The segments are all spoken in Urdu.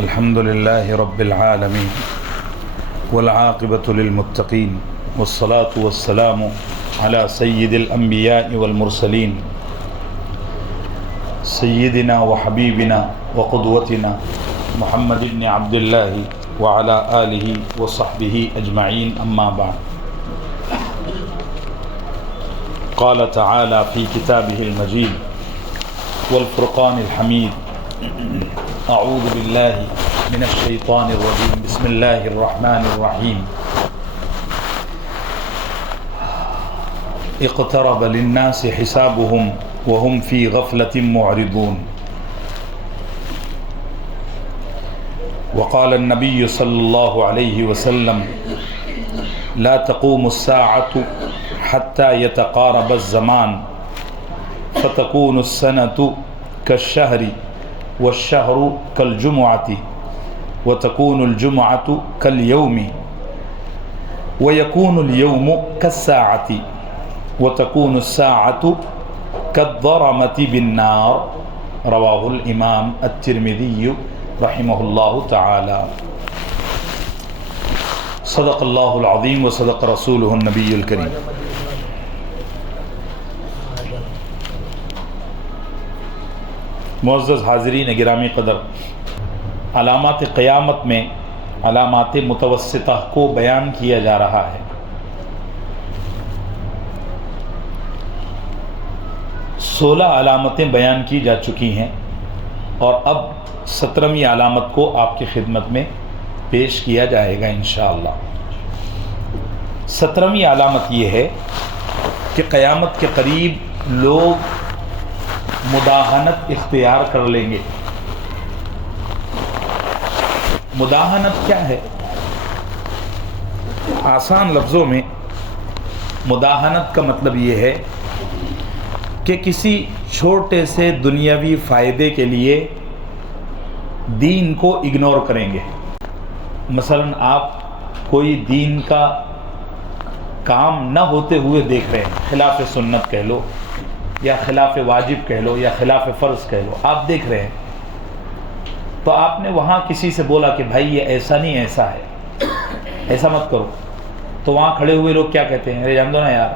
الحمد لله رب العالمين والعاقبة للمتقين والصلاة والسلام على سيد الأنبياء والمرسلين سيدنا وحبيبنا وقدوتنا محمد بن عبد الله وعلى آله وصحبه أجمعين أما بعد قال تعالى في كتابه المجيد والفرقان الحميد اعوذ باللہ من الشیطان الرجیم بسم اللہ الرحمن الرحیم اقترب للناس حسابهم وهم في غفلة معرضون وقال النبي صلى الله عليه وسلم لا تقوم الساعة حتى يتقارب الزمان فتكون السنة كالشهر والشهر كالجمعة وتكون الجمعة كاليوم ويكون اليوم كالساعة وتكون الساعة كالضرمة بالنار رواه الإمام الترمذي رحمه الله تعالى صدق الله العظيم وصدق رسوله النبي الكريم. معزز حاضرین گرامی قدر، علامات قیامت میں علامات متوسطہ کو بیان کیا جا رہا ہے. 16 علامتیں بیان کی جا چکی ہیں اور اب 17ویں علامت کو آپ کی خدمت میں پیش کیا جائے گا انشاءاللہ. 17ویں علامت یہ ہے کہ قیامت کے قریب لوگ مداہنت اختیار کر لیں گے. مداہنت کیا ہے؟ آسان لفظوں میں مداہنت کا مطلب یہ ہے کہ کسی چھوٹے سے دنیاوی فائدے کے لیے دین کو اگنور کریں گے. مثلا آپ کوئی دین کا کام نہ ہوتے ہوئے دیکھ رہے ہیں، خلاف سنت کہہ لو یا خلاف واجب کہہ لو یا خلاف فرض کہہ لو، آپ دیکھ رہے ہیں تو آپ نے وہاں کسی سے بولا کہ بھائی یہ ایسا نہیں ایسا ہے، ایسا مت کرو. تو وہاں کھڑے ہوئے لوگ کیا کہتے ہیں؟ ارے جان دو نا یار،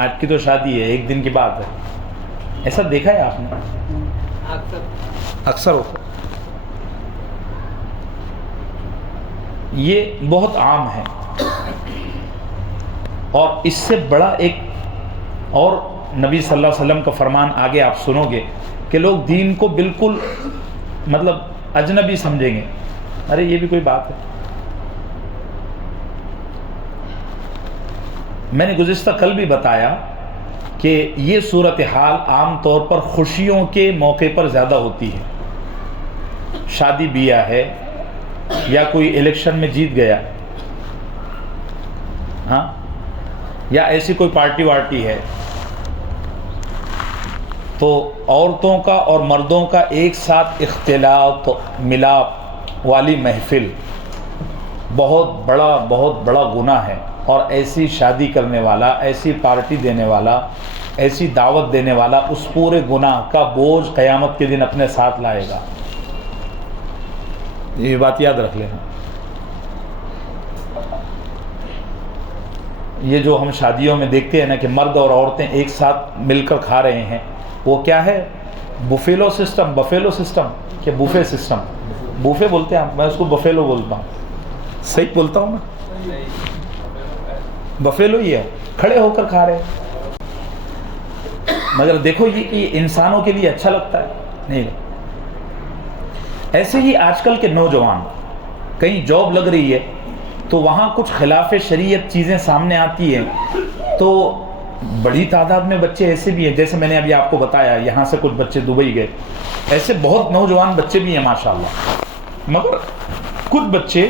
آج کی تو شادی ہے، ایک دن کی بات ہے. ایسا دیکھا ہے آپ نے؟ اکثر ہوتا. یہ بہت عام ہے. اور اس سے بڑا ایک اور نبی صلی اللہ علیہ وسلم کا فرمان آگے آپ سنو گے کہ لوگ دین کو بالکل اجنبی سمجھیں گے. ارے یہ بھی کوئی بات ہے. میں نے گزشتہ کل بھی بتایا کہ یہ صورتحال عام طور پر خوشیوں کے موقع پر زیادہ ہوتی ہے. شادی بیاہ ہے یا کوئی الیکشن میں جیت گیا، ہاں، یا ایسی کوئی پارٹی وارٹی ہے تو عورتوں کا اور مردوں کا ایک ساتھ اختلاط ملاپ والی محفل بہت بڑا گناہ ہے. اور ایسی شادی کرنے والا، ایسی پارٹی دینے والا، ایسی دعوت دینے والا اس پورے گناہ کا بوجھ قیامت کے دن اپنے ساتھ لائے گا. یہ بات یاد رکھ لینا. یہ جو ہم شادیوں میں دیکھتے ہیں نا کہ مرد اور عورتیں ایک ساتھ مل کر کھا رہے ہیں، وہ کیا ہے؟ بفیلو سسٹم کہ بوفے سسٹم. بوفے بولتے ہیں، میں اس کو بفیلو بولتا ہوں. صحیح بولتا ہوں نا؟ بفیلو ہی ہے، کھڑے ہو کر کھا رہے ہیں. مگر دیکھو یہ انسانوں کے لیے اچھا لگتا ہے؟ نہیں. ایسے ہی آج کل کے نوجوان، کہیں جاب لگ رہی ہے تو وہاں کچھ خلاف شریعت چیزیں سامنے آتی ہیں تو بڑی تعداد میں بچے ایسے بھی ہیں، جیسے میں نے ابھی آپ کو بتایا یہاں سے کچھ بچے دبئی گئے، ایسے بہت نوجوان بچے بھی ہیں ماشاءاللہ. مگر کچھ بچے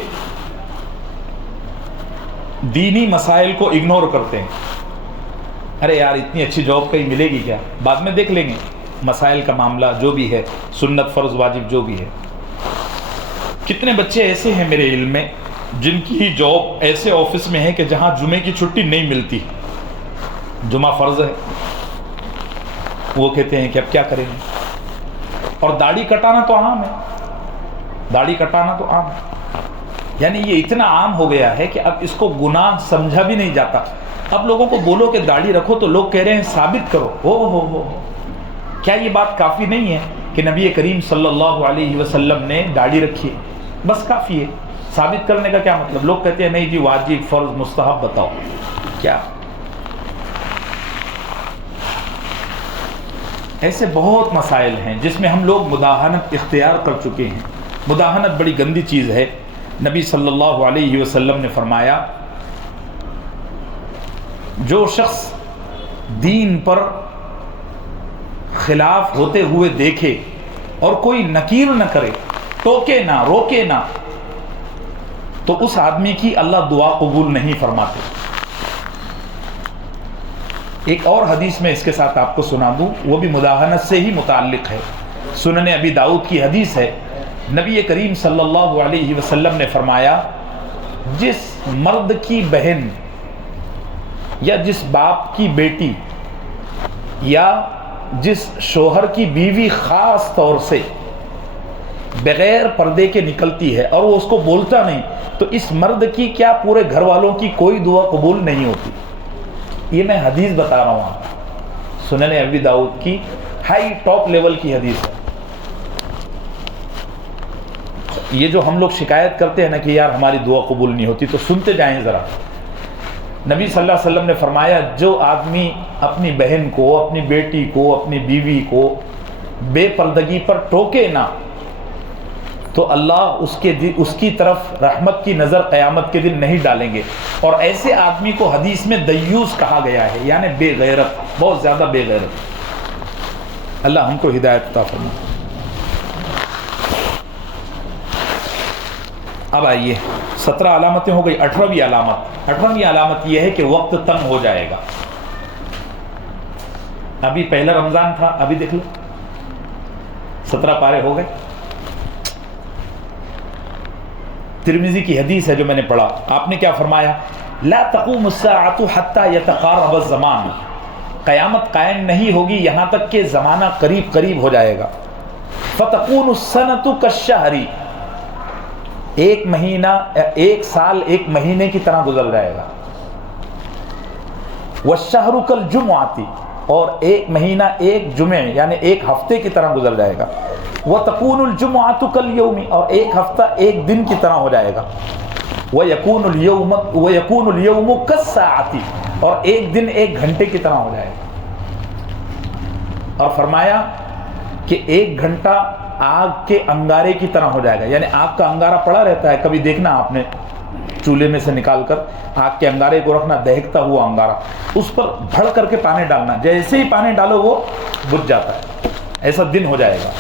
دینی مسائل کو اگنور کرتے ہیں. ارے یار اتنی اچھی جاب کہیں ملے گی کیا، بعد میں دیکھ لیں گے. مسائل کا معاملہ جو بھی ہے، سنت فرض واجب جو بھی ہے. کتنے بچے ایسے ہیں میرے علم میں جن کی جاب ایسے آفس میں ہے کہ جہاں جمعے کی چھٹی نہیں ملتی، جمعہ فرض ہے. وہ کہتے ہیں کہ اب کیا کریں گے. اور داڑھی کٹانا تو عام ہے. داڑھی کٹانا تو عام ہے. یعنی یہ اتنا عام ہو گیا ہے کہ اب اس کو گناہ سمجھا بھی نہیں جاتا. اب لوگوں کو بولو کہ داڑھی رکھو تو لوگ کہہ رہے ہیں ثابت کرو. ہو کیا یہ بات کافی نہیں ہے کہ نبی کریم صلی اللہ علیہ وسلم نے داڑھی رکھی ہے؟ بس کافی ہے. ثابت کرنے کا کیا مطلب؟ لوگ کہتے ہیں نہیں جی واجب فرض مستحب بتاؤ. کیا ایسے بہت مسائل ہیں جس میں ہم لوگ مداہنت اختیار کر چکے ہیں. مداہنت بڑی گندی چیز ہے. نبی صلی اللہ علیہ وسلم نے فرمایا جو شخص دین پر خلاف ہوتے ہوئے دیکھے اور کوئی نکیر نہ کرے، ٹوکے نہ، روکے نہ، تو اس آدمی کی اللہ دعا قبول نہیں فرماتے. ایک اور حدیث میں اس کے ساتھ آپ کو سنا دوں، وہ بھی مداہنت سے ہی متعلق ہے. سنن ابی داؤد کی حدیث ہے. نبی کریم صلی اللہ علیہ وسلم نے فرمایا جس مرد کی بہن یا جس باپ کی بیٹی یا جس شوہر کی بیوی خاص طور سے بغیر پردے کے نکلتی ہے اور وہ اس کو بولتا نہیں، تو اس مرد کی کیا پورے گھر والوں کی کوئی دعا قبول نہیں ہوتی. یہ میں حدیث بتا رہا ہوں آپ، سنن ابی داؤد کی ہائی ٹاپ لیول کی حدیث ہے. یہ جو ہم لوگ شکایت کرتے ہیں نا کہ یار ہماری دعا قبول نہیں ہوتی، تو سنتے جائیں ذرا. نبی صلی اللہ علیہ وسلم نے فرمایا جو آدمی اپنی بہن کو، اپنی بیٹی کو، اپنی بیوی کو بے پردگی پر ٹوکے نہ، تو اللہ اس کی طرف رحمت کی نظر قیامت کے دن نہیں ڈالیں گے. اور ایسے آدمی کو حدیث میں دیوس کہا گیا ہے، یعنی بے غیرت، بہت زیادہ بے غیرت. اللہ ہم کو ہدایت عطا فرمائے. اب آئیے 17 علامتیں ہو گئی. 18ویں علامت یہ ہے کہ وقت تنگ ہو جائے گا. ابھی پہلا رمضان تھا، ابھی دیکھ لو 17 پارے ہو گئے. ترمذی کی حدیث ہے جو میں نے پڑھا، آپ نے کیا فرمایا؟ لا تقوم الساعۃ حتی یتقارب الزمان، قیامت قائم نہیں ہوگی یہاں تک کہ زمانہ قریب قریب ہو جائے گا. فتکون السنۃ کالشہر، ایک مہینہ، ایک سال ایک مہینے کی طرح گزر جائے گا. والشہر کالجمعۃ، اور ایک مہینہ ایک جمعے یعنی ایک ہفتے کی طرح گزر جائے گا. وتکون الجمعۃ کالیوم، اور ایک ہفتہ ایک دن کی طرح ہو جائے گا. ویکون اليوم کالساعۃ، اور ایک دن ایک گھنٹے کی طرح ہو جائے گا. اور فرمایا کہ ایک گھنٹہ آگ کے انگارے کی طرح ہو جائے گا. یعنی آگ کا انگارہ پڑا رہتا ہے، کبھی دیکھنا آپ نے چولہے میں سے نکال کر آگ کے انگارے کو رکھنا، دہکتا ہوا انگارہ، اس پر بھڑ کر کے پانی ڈالنا، جیسے ہی پانی ڈالو وہ بجھ جاتا ہے. ایسا دن ہو جائے گا.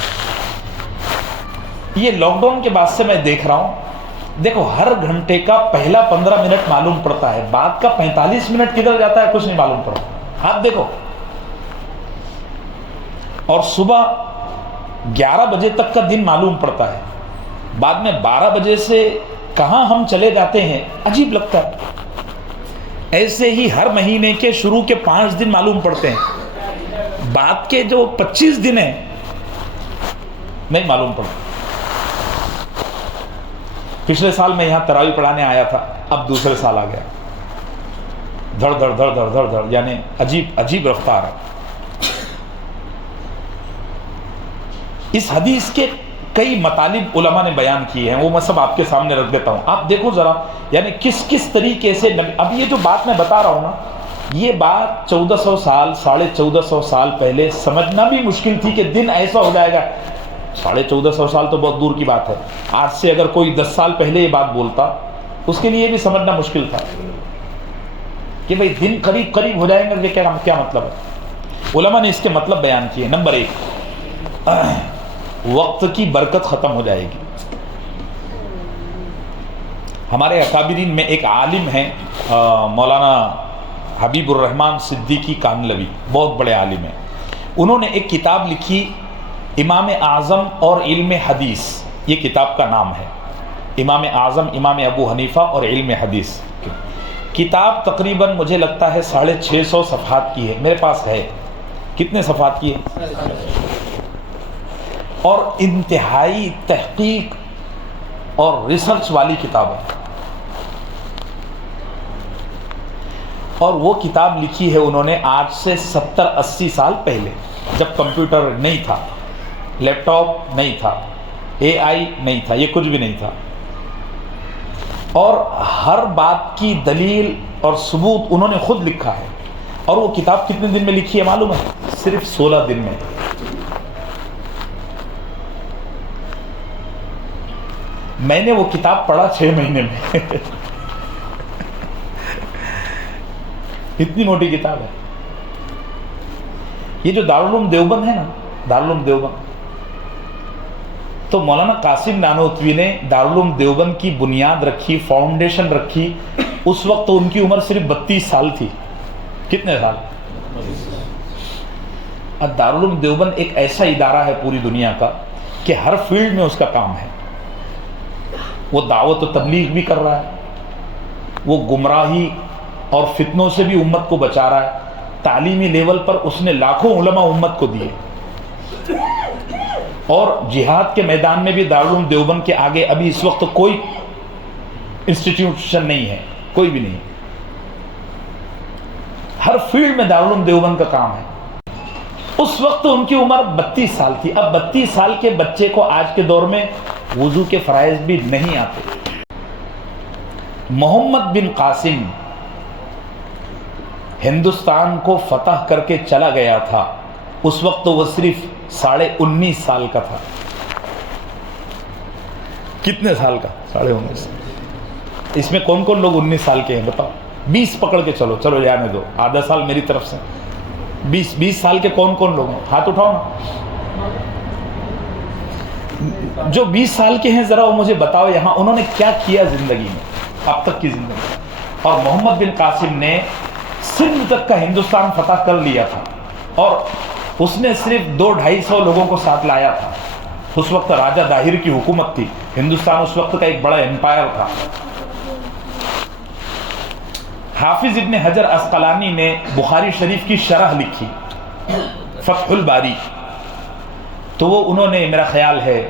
یہ لاک ڈاؤن کے بعد سے میں دیکھ رہا ہوں، دیکھو ہر گھنٹے کا پہلا 15 منٹ معلوم پڑتا ہے، بعد کا 45 منٹ کدھر جاتا ہے کچھ نہیں معلوم پڑتا. آپ دیکھو، اور صبح 11 بجے تک کا دن معلوم پڑتا ہے، بعد میں 12 بجے سے کہاں ہم چلے جاتے ہیں، عجیب لگتا ہے. ایسے ہی ہر مہینے کے شروع کے 5 دن معلوم پڑتے ہیں، بعد کے جو 25 دن ہیں نہیں معلوم پڑتا. پچھلے سال میں یہاں تراویح پڑھانے آیا تھا، اب دوسرے سال آ گیا، دھڑ دھڑ دھڑ دھڑ دھڑ دھڑ، یعنی عجیب عجیب رفتار ہے. اس حدیث کے کئی مطالب علماء نے بیان کیے ہیں، وہ میں سب آپ کے سامنے رکھ دیتا ہوں. آپ دیکھو ذرا، یعنی کس کس طریقے سے اب یہ جو بات میں بتا رہا ہوں نا، یہ بات 1400 سال 1450 سال پہلے سمجھنا بھی مشکل تھی کہ دن ایسا ہو جائے گا. 1450 سال تو بہت دور کی بات ہے. آج سے اگر کوئی 10 سال پہلے یہ بات بولتا، اس کے لیے بھی سمجھنا مشکل تھا کہ بھئی دن قریب قریب ہو جائیں گے. کیا مطلب ہے؟ علماء نے اس کے مطلب بیان کیے. نمبر 1، وقت کی برکت ختم ہو جائے گی. ہمارے اکابرین میں ایک عالم ہیں مولانا حبیب الرحمن صدیقی کانلوی، بہت بڑے عالم ہیں. انہوں نے ایک کتاب لکھی، امام اعظم اور علم حدیث، یہ کتاب کا نام ہے. امام اعظم امام ابو حنیفہ اور علم حدیث. کتاب تقریباً مجھے لگتا ہے 650 صفحات کی ہے، میرے پاس ہے. کتنے صفحات کی ہے؟ اور انتہائی تحقیق اور ریسرچ والی کتاب ہے، اور وہ کتاب لکھی ہے انہوں نے آج سے 70-80 سال پہلے، جب کمپیوٹر نہیں تھا، لیپ ٹاپ نہیں تھا، اے آئی نہیں تھا، یہ کچھ بھی نہیں تھا، اور ہر بات کی دلیل اور ثبوت انہوں نے خود لکھا ہے۔ اور وہ کتاب کتنے دن میں لکھی ہے معلوم ہے؟ صرف 16 دن میں۔ میں نے وہ کتاب پڑھا 6 مہینے میں اتنی موٹی کتاب ہے۔ یہ جو دارالعلوم دیوبند ہے نا، دارالعلوم دیوبند، تو مولانا قاسم نانوتوی نے دارالعلوم دیوبند کی بنیاد رکھی، فاؤنڈیشن رکھی، اس وقت تو ان کی عمر صرف 32 سال تھی۔ کتنے سال؟ اب دارالعلوم دیوبند ایک ایسا ادارہ ہے پوری دنیا کا کہ ہر فیلڈ میں اس کا کام ہے۔ وہ دعوت و تبلیغ بھی کر رہا ہے، وہ گمراہی اور فتنوں سے بھی امت کو بچا رہا ہے، تعلیمی لیول پر اس نے لاکھوں علماء امت کو دیے، اور جہاد کے میدان میں بھی دارالعلوم دیوبند کے آگے ابھی اس وقت کوئی انسٹیٹیوشن نہیں ہے، کوئی بھی نہیں۔ ہر فیلڈ میں دارالعلوم دیوبند کا کام ہے۔ اس وقت ان کی عمر 32 سال تھی۔ اب 32 سال کے بچے کو آج کے دور میں وضو کے فرائض بھی نہیں آتے۔ محمد بن قاسم ہندوستان کو فتح کر کے چلا گیا تھا، اس وقت وہ صرف 19.5 سال کا تھا۔ کتنے سال کا؟ 19.5۔ اس میں کون کون لوگ 19 سال کے ہیں بتاؤ؟ 20 پکڑ کے چلو، چلو جانے دو، آدھا سال میری طرف سے۔ 20 سال کے کون کون لوگ ہیں؟ ہاتھ اٹھاؤ نا۔ جو 20 سال کے ہیں ذرا وہ مجھے بتاؤ یہاں انہوں نے کیا کیا زندگی میں، اب تک کی زندگی۔ اور محمد بن قاسم نے سندھ تک کا ہندوستان فتح کر لیا تھا، اور اس نے صرف 200-250 لوگوں کو ساتھ لایا تھا۔ اس وقت راجہ داہر کی حکومت تھی، ہندوستان اس وقت کا ایک بڑا امپائر تھا۔ حافظ ابن حجر عسقلانی نے بخاری شریف کی شرح لکھی، فتح الباری، تو وہ انہوں نے میرا خیال ہے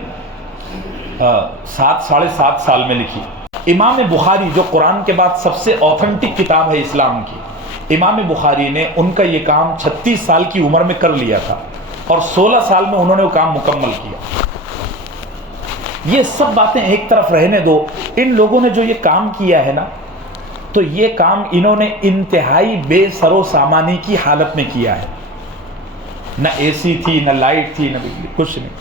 7-7.5 سال میں لکھی۔ امام بخاری جو قرآن کے بعد سب سے اوتھنٹک کتاب ہے اسلام کی، امام بخاری نے ان کا یہ کام 36 سال کی عمر میں کر لیا تھا، اور 16 سال میں انہوں نے وہ کام مکمل کیا۔ یہ سب باتیں ایک طرف رہنے دو، ان لوگوں نے جو یہ کام کیا ہے نا، تو یہ کام انہوں نے انتہائی بے سر و سامانی کی حالت میں کیا ہے۔ نہ اے سی تھی، نہ لائٹ تھی، نہ بجلی، کچھ نہیں۔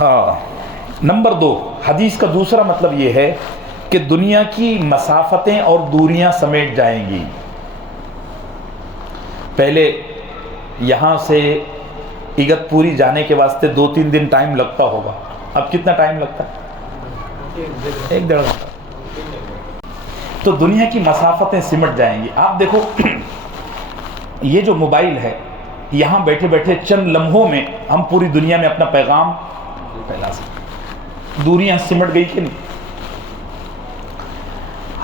ہاں، نمبر 2، حدیث کا دوسرا مطلب یہ ہے کہ دنیا کی مسافتیں اور دوریاں سمیٹ جائیں گی۔ پہلے یہاں سے اگتپوری جانے کے واسطے 2-3 دن ٹائم لگتا ہوگا، اب کتنا ٹائم لگتا ہے؟ 1-1.5 گھنٹہ۔ تو دنیا کی مسافتیں سمٹ جائیں گی۔ آپ دیکھو یہ جو موبائل ہے، یہاں بیٹھے بیٹھے چند لمحوں میں ہم پوری دنیا میں اپنا پیغام پھیلا سکتے۔ دوریاں سمٹ گئی کہ نہیں؟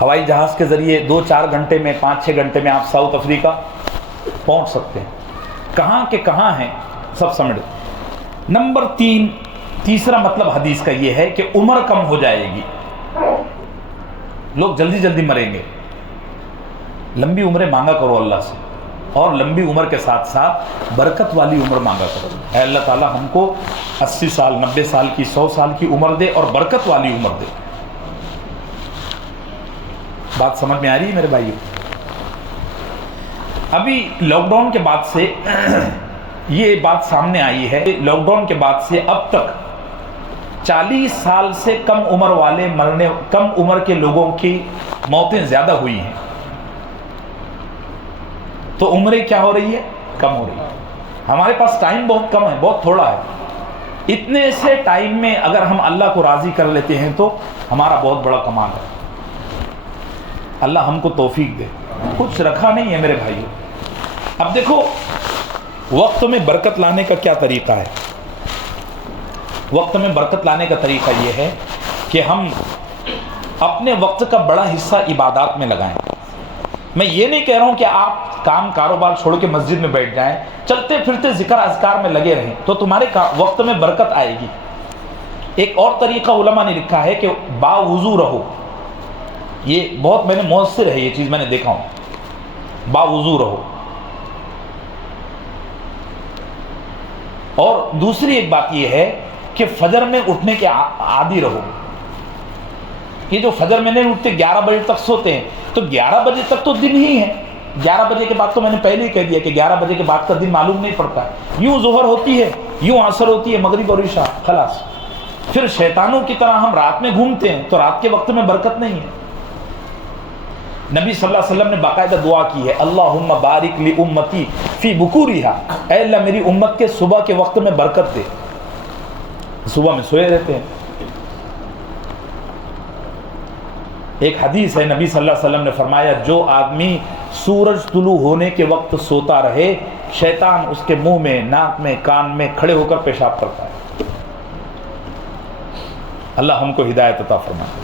ہوائی جہاز کے ذریعے 2-4 گھنٹے میں، 5-6 گھنٹے میں آپ ساؤتھ افریقہ پہنچ سکتے ہیں۔ کہاں کے کہاں ہیں، سب سمٹ گئے۔ نمبر 3، تیسرا مطلب حدیث کا یہ ہے کہ عمر کم ہو جائے گی، لوگ جلدی جلدی مریں گے۔ لمبی عمریں مانگا کرو اللہ سے، اور لمبی عمر کے ساتھ ساتھ برکت والی عمر مانگا کرو۔ اے اللہ تعالی ہم کو 80 سال، 90 سال کی، 100 سال کی عمر دے، اور برکت والی عمر دے۔ بات سمجھ میں آ رہی ہے میرے بھائیو؟ ابھی لاک ڈاؤن کے بعد سے یہ بات سامنے آئی ہے، لاک ڈاؤن کے بعد سے اب تک 40 سال سے کم عمر والے کم عمر کے لوگوں کی موتیں زیادہ ہوئی ہیں۔ تو عمریں کیا ہو رہی ہے؟ کم ہو رہی ہے۔ ہمارے پاس ٹائم بہت کم ہے، بہت تھوڑا ہے۔ اتنے سے ٹائم میں اگر ہم اللہ کو راضی کر لیتے ہیں تو ہمارا بہت بڑا کمال ہے۔ اللہ ہم کو توفیق دے۔ کچھ رکھا نہیں ہے میرے بھائیو۔ اب دیکھو وقت میں برکت لانے کا کیا طریقہ ہے۔ وقت میں برکت لانے کا طریقہ یہ ہے کہ ہم اپنے وقت کا بڑا حصہ عبادات میں لگائیں۔ میں یہ نہیں کہہ رہا ہوں کہ آپ کام کاروبار چھوڑ کے مسجد میں بیٹھ جائیں، چلتے پھرتے ذکر اذکار میں لگے رہیں تو تمہارے وقت میں برکت آئے گی۔ ایک اور طریقہ علماء نے لکھا ہے کہ باوضو رہو، یہ بہت میں نے مؤثر ہے، یہ چیز میں نے دیکھا ہوں، باوضو رہو۔ اور دوسری ایک بات یہ ہے کہ فجر میں اٹھنے کے عادی رہو۔ یہ جو فجر میں نہیں اٹھتے 11 بجے تک سوتے ہیں، تو 11 بجے تک تو دن ہی ہے، 11 بجے کے بعد تو میں نے پہلے ہی کہہ دیا کہ 11 بجے کے بعد کا دن معلوم نہیں پڑتا، یوں ظہر ہوتی ہے، یوں عصر ہوتی ہے، مغرب اور عشاء، خلاص۔ پھر شیطانوں کی طرح ہم رات میں گھومتے ہیں تو رات کے وقت میں برکت نہیں ہے۔ نبی صلی اللہ علیہ وسلم نے باقاعدہ دعا کی ہے، اللہم بارک لی امتی فی بکورہا، اے اللہ میری امت کے صبح کے وقت میں برکت دے۔ صبح میں سوئے رہتے ہیں۔ ایک حدیث ہے، نبی صلی اللہ علیہ وسلم نے فرمایا، جو آدمی سورج طلوع ہونے کے وقت سوتا رہے، شیطان اس کے منہ میں، ناک میں، کان میں کھڑے ہو کر پیشاب کرتا ہے۔ اللہ ہم کو ہدایت عطا فرمائے۔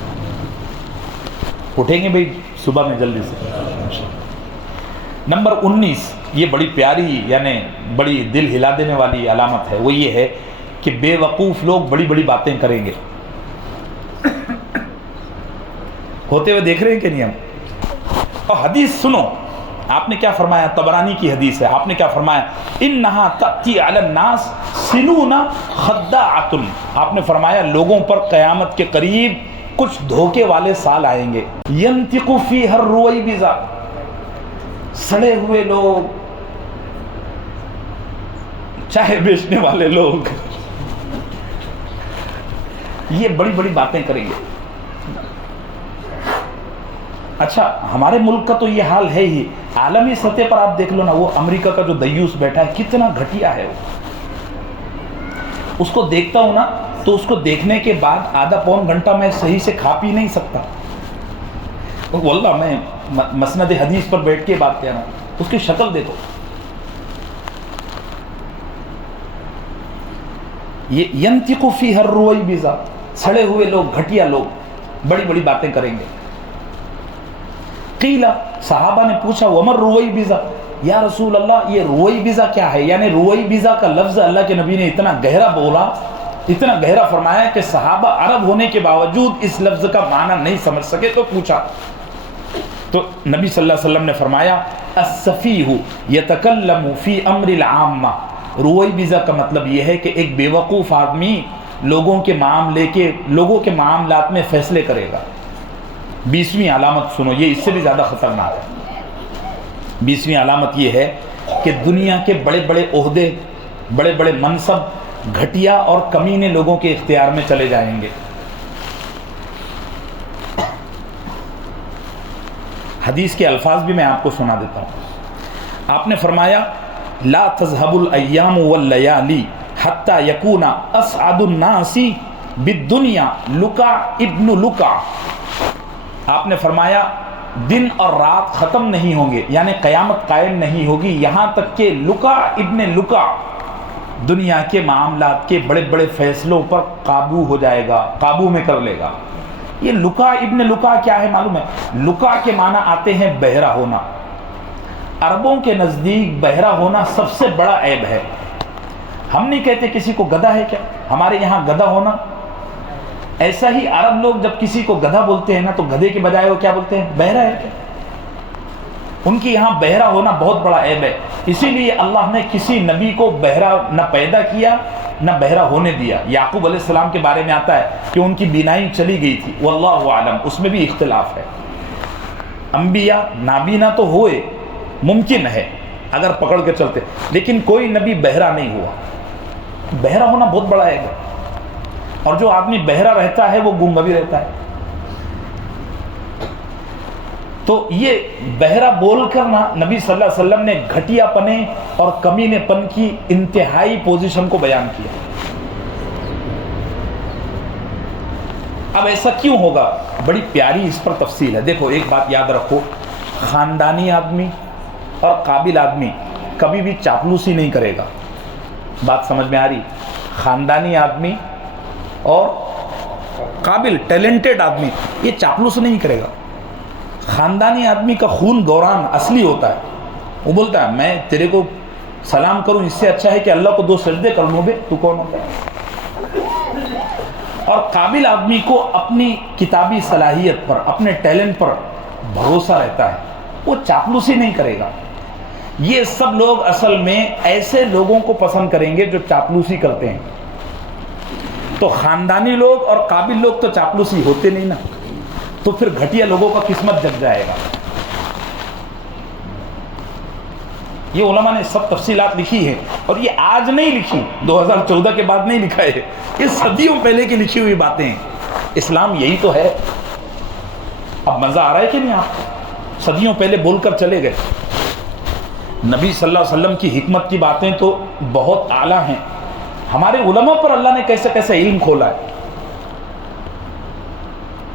اٹھیں گے بھئی صبح میں جلدی سے۔ نمبر 19، یہ بڑی پیاری یعنی بڑی دل ہلا دینے والی علامت ہے، وہ یہ ہے کہ بے وقوف لوگ بڑی بڑی باتیں کریں گے۔ ہوتے ہوئے دیکھ رہے ہیں کہ نہیں ہم؟ اور حدیث سنو، آپ نے کیا فرمایا؟ طبرانی کی حدیث ہے، آپ نے کیا فرمایا؟ انہا تأتی علی الناس سنون خداعۃ، آپ نے فرمایا لوگوں پر قیامت کے قریب کچھ دھوکے والے سال آئیں گے، ینطق فیہا الرویبضہ، سڑے ہوئے لوگ، چائے بیچنے والے لوگ، یہ بڑی بڑی باتیں کریں گے۔ اچھا ہمارے ملک کا تو یہ حال ہے ہی، عالمی سطح پر آپ دیکھ لو نا، وہ امریکہ کا جو دیوس بیٹھا ہے کتنا گھٹیا ہے وہ، اس کو دیکھتا ہوں نا تو اس کو دیکھنے کے بعد آدھا پون گھنٹہ میں صحیح سے کھا پی نہیں سکتا۔ واللہ میں مسند حدیث پر بیٹھ کے بات کہہ رہا ہوں، اس کی شکل دیکھو، یہ ینطق فیہا الرویبضہ، سڑے ہوئے لوگ، گھٹیا لوگ بڑی بڑی باتیں کریں گے۔ قیل، صحابہ نے پوچھا ومر رویبضہ، یا رسول اللہ یہ رویبضہ کیا ہے؟ یعنی رویبضہ کا لفظ اللہ کے نبی نے اتنا گہرا بولا، اتنا گہرا فرمایا کہ صحابہ عرب ہونے کے باوجود اس لفظ کا معنی نہیں سمجھ سکے، تو پوچھا تو نبی صلی اللہ علیہ وسلم نے فرمایا السفیہ یتکلم فی امر العامہ، رویبضہ کا مطلب یہ ہے کہ ایک بیوقوف آدمی لوگوں کے معاملات میں فیصلے کرے گا۔ 20ویں علامت سنو، یہ اس سے بھی زیادہ خطرناک ہے۔ 20ویں علامت یہ ہے کہ دنیا کے بڑے بڑے عہدے، بڑے بڑے منصب گھٹیا اور کمینے لوگوں کے اختیار میں چلے جائیں گے۔ حدیث کے الفاظ بھی میں آپ کو سنا دیتا ہوں۔ آپ نے فرمایا لا تذهب الايام والليالي حتى يكون اسعد الناس بالدنيا لقا ابن لقا، آپ نے فرمایا دن اور رات ختم نہیں ہوں گے، یعنی قیامت قائم نہیں ہوگی یہاں تک کہ لقا ابن لقا دنیا کے معاملات کے بڑے بڑے فیصلوں پر قابو ہو جائے گا، قابو میں کر لے گا۔ یہ لقا ابن لقا کیا ہے معلوم ہے؟ لقا کے معنی آتے ہیں بہرا ہونا۔ عربوں کے نزدیک بہرا ہونا سب سے بڑا عیب ہے۔ ہم نہیں کہتے کسی کو گدھا ہے کیا، ہمارے یہاں گدھا ہونا، ایسا ہی عرب لوگ جب کسی کو گدھا بولتے ہیں نا تو گدھے کے بجائے وہ کیا بولتے ہیں؟ بہرا ہے کیا۔ ان کی یہاں بہرا ہونا بہت بڑا عیب ہے، اسی لیے اللہ نے کسی نبی کو بہرا نہ پیدا کیا نہ بہرا ہونے دیا۔ یعقوب علیہ السلام کے بارے میں آتا ہے کہ ان کی بینائی چلی گئی تھی، واللہ اعلم، اس میں بھی اختلاف ہے۔ انبیاء نابینا تو ہوئے، ممکن ہے اگر پکڑ کے چلتے، لیکن کوئی نبی بہرا نہیں ہوا۔ بہرا ہونا بہت بڑا عیب ہے، اور جو آدمی بہرا رہتا ہے وہ گنگا بھی رہتا ہے۔ تو یہ بہرا بول کر نا نبی صلی اللہ علیہ وسلم نے گھٹیا پنے اور کمینے پن کی انتہائی پوزیشن کو بیان کیا۔ اب ایسا کیوں ہوگا؟ بڑی پیاری اس پر تفصیل ہے۔ دیکھو ایک بات یاد رکھو، خاندانی آدمی اور قابل آدمی کبھی بھی چاپلوسی نہیں کرے گا۔ بات سمجھ میں آ رہی؟ خاندانی آدمی اور قابل ٹیلنٹڈ آدمی یہ چاپلوس نہیں کرے گا۔ خاندانی آدمی کا خون گوران اصلی ہوتا ہے، وہ بولتا ہے میں تیرے کو سلام کروں اس سے اچھا ہے کہ اللہ کو 2 سجدے کر لوں، بے تو کون ہوتا ہے؟ اور قابل آدمی کو اپنی کتابی صلاحیت پر، اپنے ٹیلنٹ پر بھروسہ رہتا ہے، وہ چاپلوسی نہیں کرے گا۔ یہ سب لوگ اصل میں ایسے لوگوں کو پسند کریں گے جو چاپلوسی کرتے ہیں۔ تو خاندانی لوگ اور قابل لوگ تو چاپلوسی ہوتے نہیں نا، تو پھر گھٹیا لوگوں کا قسمت جگ جائے گا۔ یہ علماء نے سب تفصیلات لکھی ہیں، اور یہ آج نہیں لکھی، 2014 کے بعد نہیں لکھا ہے، یہ صدیوں پہلے کی لکھی ہوئی باتیں ہیں۔ اسلام یہی تو ہے۔ اب مزہ آ رہا ہے کہ نہیں آپ کو؟ صدیوں پہلے بول کر چلے گئے۔ نبی صلی اللہ علیہ وسلم کی حکمت کی باتیں تو بہت اعلیٰ ہیں، ہمارے علماء پر اللہ نے کیسے کیسے علم کھولا ہے۔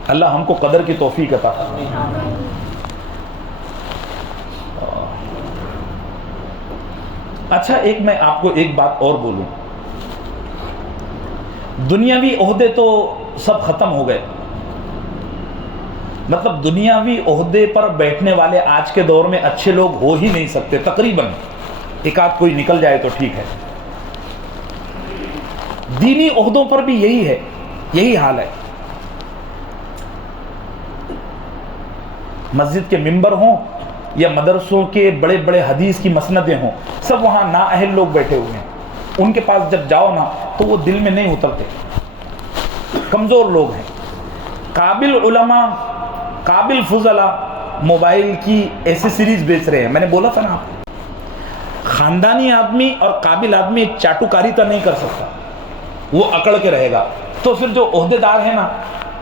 اللہ ہم کو قدر کی توفیق عطا فرمائے۔ اچھا، ایک میں آپ کو ایک بات اور بولوں، دنیاوی عہدے تو سب ختم ہو گئے، مطلب دنیاوی عہدے پر بیٹھنے والے آج کے دور میں اچھے لوگ ہو ہی نہیں سکتے، تقریباً ایک آدھ کوئی نکل جائے تو ٹھیک ہے۔ دینی عہدوں پر بھی یہی ہے، یہی حال ہے۔ مسجد کے ممبر ہوں یا مدرسوں کے بڑے بڑے حدیث کی مسندیں ہوں، سب وہاں نااہل لوگ بیٹھے ہوئے ہیں۔ ان کے پاس جب جاؤ نا تو وہ دل میں نہیں اترتے، کمزور لوگ ہیں۔ قابل علماء، قابل فضلاء موبائل کی ایسیسریز بیچ رہے ہیں۔ میں نے بولا تھا نا، خاندانی آدمی اور قابل آدمی چاٹوکاریتا نہیں کر سکتا، وہ اکڑ کے رہے گا۔ تو پھر جو عہدے دار ہیں نا،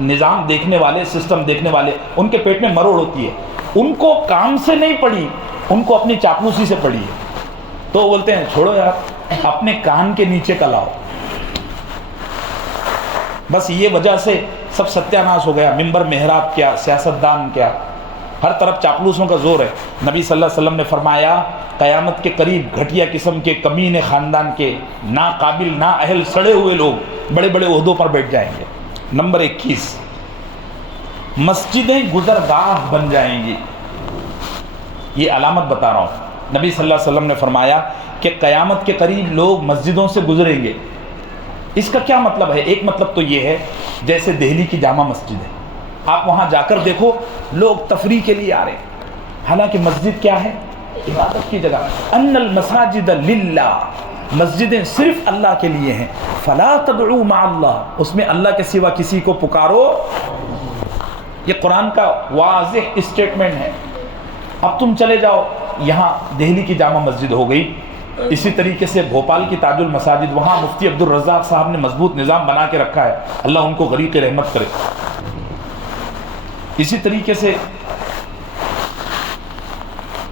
نظام دیکھنے والے، سسٹم دیکھنے والے، ان کے پیٹ میں مروڑ ہوتی ہے، ان کو کام سے نہیں پڑی، ان کو اپنی چاپلوسی سے پڑی ہے۔ تو وہ بولتے ہیں چھوڑو یار، اپنے کان کے نیچے کا لاؤ۔ بس یہ وجہ سے سب ستیاناش ہو گیا، ممبر محراب کیا، سیاستدان کیا، ہر طرف چاپلوسوں کا زور ہے۔ نبی صلی اللہ علیہ وسلم نے فرمایا قیامت کے قریب گھٹیا قسم کے کمینے خاندان کے ناقابل، نااہل، سڑے ہوئے لوگ بڑے بڑے عہدوں پر بیٹھ جائیں گے۔ نمبر 21، مسجدیں گزرگاہ بن جائیں گی۔ یہ علامت بتا رہا ہوں، نبی صلی اللہ علیہ وسلم نے فرمایا کہ قیامت کے قریب لوگ مسجدوں سے گزریں گے۔ اس کا کیا مطلب ہے؟ ایک مطلب تو یہ ہے، جیسے دہلی کی جامع مسجد ہے، آپ وہاں جا کر دیکھو، لوگ تفریح کے لیے آ رہے ہیں، حالانکہ مسجد کیا ہے؟ عبادت کی جگہ۔ ان المساجد للہ، مسجدیں صرف اللہ کے لیے ہیں۔ فلا تدعوا مع اللہ، اس میں اللہ کے سوا کسی کو پکارو۔ یہ قرآن کا واضح اسٹیٹمنٹ ہے۔ اب تم چلے جاؤ، یہاں دہلی کی جامع مسجد ہو گئی، اسی طریقے سے بھوپال کی تاج المساجد، وہاں مفتی عبد الرزاق صاحب نے مضبوط نظام بنا کے رکھا ہے، اللہ ان کو غریق رحمت کرے۔ اسی طریقے سے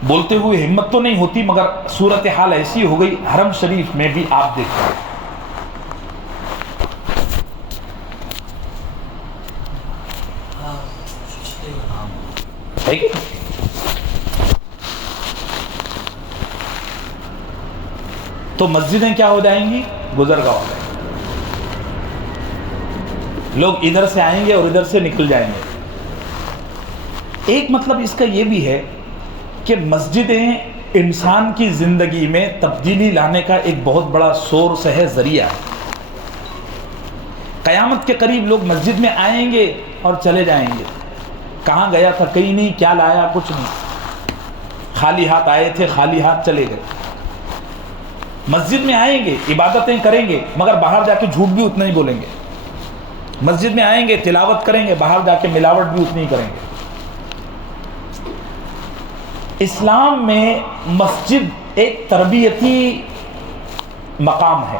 بولتے ہوئے ہمت تو نہیں ہوتی، مگر صورتحال ایسی ہو گئی، حرم شریف میں بھی آپ دیکھتے ہیں تو مسجدیں کیا ہو جائیں گی؟ گزرگاہ ہو جائیں گی، لوگ ادھر سے آئیں گے اور ادھر سے نکل جائیں گے۔ ایک مطلب اس کا یہ بھی ہے کہ مسجدیں انسان کی زندگی میں تبدیلی لانے کا ایک بہت بڑا سورس ہے، ذریعہ ہے۔ قیامت کے قریب لوگ مسجد میں آئیں گے اور چلے جائیں گے، کہاں گیا تھا کہیں نہیں، کیا لایا کچھ نہیں، خالی ہاتھ آئے تھے خالی ہاتھ چلے گئے۔ مسجد میں آئیں گے، عبادتیں کریں گے، مگر باہر جا کے جھوٹ بھی اتنا ہی بولیں گے۔ مسجد میں آئیں گے، تلاوت کریں گے، باہر جا کے ملاوٹ بھی اتنی ہی کریں گے۔ اسلام میں مسجد ایک تربیتی مقام ہے،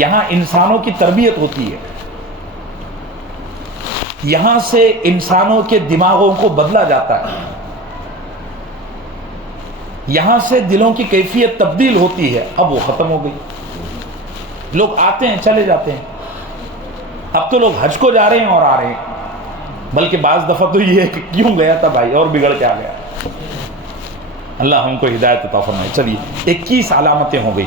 یہاں انسانوں کی تربیت ہوتی ہے، یہاں سے انسانوں کے دماغوں کو بدلا جاتا ہے، یہاں سے دلوں کی کیفیت تبدیل ہوتی ہے۔ اب وہ ختم ہو گئی، لوگ آتے ہیں چلے جاتے ہیں۔ اب تو لوگ حج کو جا رہے ہیں اور آ رہے ہیں، بلکہ بعض دفعہ تو یہ ہے کہ کیوں گیا تھا بھائی اور بگڑ کے آ گیا۔ اللہ ہم کو ہدایت عطا فرمائے۔ چلیے 21 علامتیں ہو گئی۔